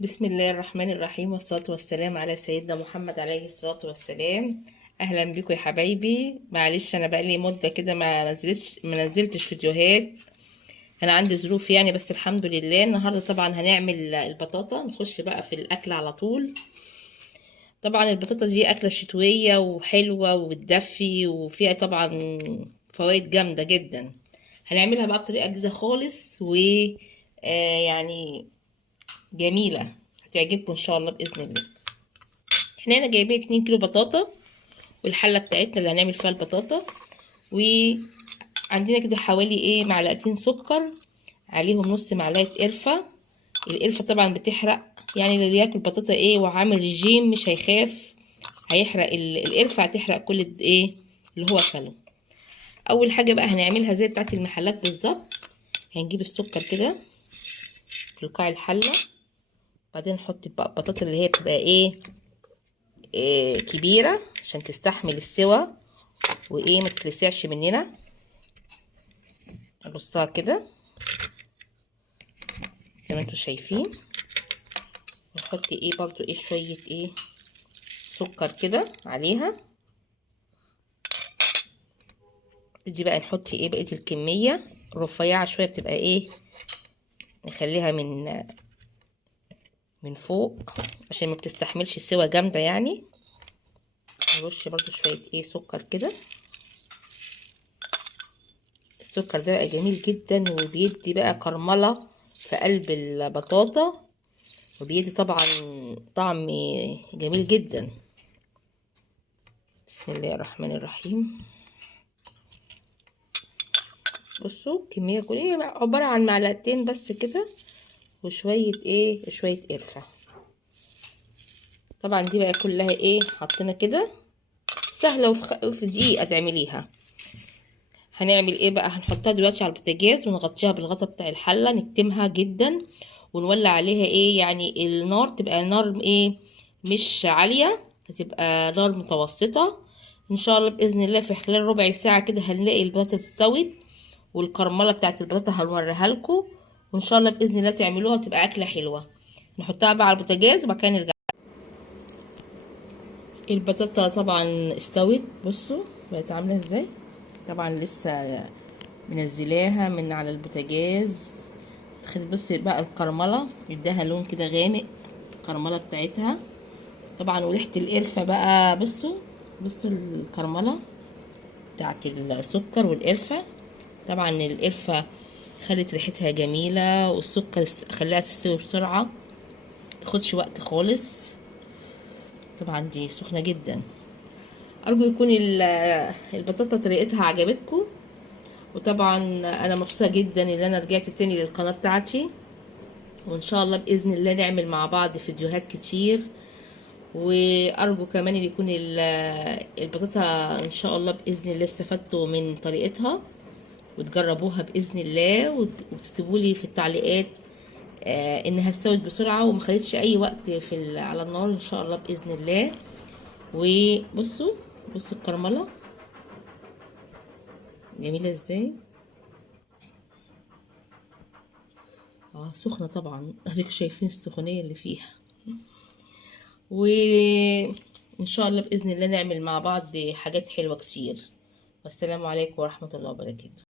بسم الله الرحمن الرحيم، والصلاة والسلام على سيدنا محمد عليه الصلاة والسلام. أهلا بكم يا حبايبي. معلش أنا بقالي مدة كده ما نزلتش فيديوهات. كان عندي ظروف يعني، بس الحمد لله. النهاردة طبعا هنعمل البطاطا، نخش بقى في الأكل على طول. طبعا البطاطا دي أكلة شتوية وحلوة وبتدفي وفيها طبعا فوائد جامدة جدا. هنعملها بقى بطريقة جديدة خالص يعني جميلة، هتعجبكم ان شاء الله باذن الله. احنا هنا جايبين 2 كيلو بطاطا، والحله بتاعتنا اللي هنعمل فيها البطاطا، وعندنا كده حوالي معلقتين سكر، عليهم نص معلقه قرفه. القرفه طبعا بتحرق، يعني اللي ياكل بطاطا وعامل رجيم مش هيخاف، هيحرق القرفه هتحرق كل اللي هو كله. اول حاجه بقى هنعملها زي بتاعت المحلات بالظبط. هنجيب السكر كده في قاع الحله، بعدين نحط بقى البطاطا اللي هي بتبقى كبيرة عشان تستحمل السوى ما تتلسعش مننا. نرصها كده زي ما انتوا شايفين. نحط برضو شوية سكر كده عليها. دي بقى نحط بقية الكمية رفيعة شوية، بتبقى نخليها من فوق عشان ما بتستحملش السوى جامدة يعني. نرش برضو شوية سكر كده. السكر ده بقى جميل جدا، وبيدي بقى كرملة في قلب البطاطا، وبيدي طبعا طعم جميل جدا. بسم الله الرحمن الرحيم. بصوا الكمية كلها عبارة عن معلقتين بس كده، وشوية شوية قرفة. طبعا دي بقى كلها حطينا كده، سهلة وفي دقيقة تعمليها. هنعمل بقى، هنحطها دلوقتي على البوتاجاز ونغطيها بالغطا بتاع الحلة، نكتمها جدا ونولع عليها يعني النار تبقى نار مش عالية، هتبقى نار متوسطة. ان شاء الله باذن الله في خلال ربع ساعة كده هنلاقي البطاطا استوت، والكرملة بتاعت البطاطا هنوريها لكم، وان شاء الله باذن الله تعملوها تبقى اكلة حلوة. نحطها بقى على البوتاجاز وبعد كده نرجع. البطاطا طبعا استوت، بصوا بقت عاملة ازاي. طبعا لسه منزلاها من على البوتاجاز. خدت بص بقى الكرمله اداها لون كده غامق، الكرمله بتاعتها طبعا، وريحه القرفه بقى. بصوا الكرمله بتاعت السكر والقرفه. طبعا القرفه خدت ريحتها جميله، والسكر خلاها تستوي بسرعه، متاخدش وقت خالص. طبعا دي سخنه جدا. ارجو يكون البطاطا طريقتها عجبتكم، وطبعا انا مبسوطه جدا ان انا رجعت تاني للقناه بتاعتي، وان شاء الله باذن الله نعمل مع بعض فيديوهات كتير. وارجو كمان ان يكون البطاطا ان شاء الله باذن الله استفدتوا من طريقتها، وتجربوها باذن الله، وتكتبوا لي في التعليقات انها استوت بسرعه وما خدتش اي وقت على النار ان شاء الله باذن الله. بصوا الكرمله جميله ازاي. سخنه طبعا، اديك شايفين السخونيه اللي فيها. وإن شاء الله بإذن الله نعمل مع بعض حاجات حلوة كتير. والسلام عليكم ورحمة الله وبركاته.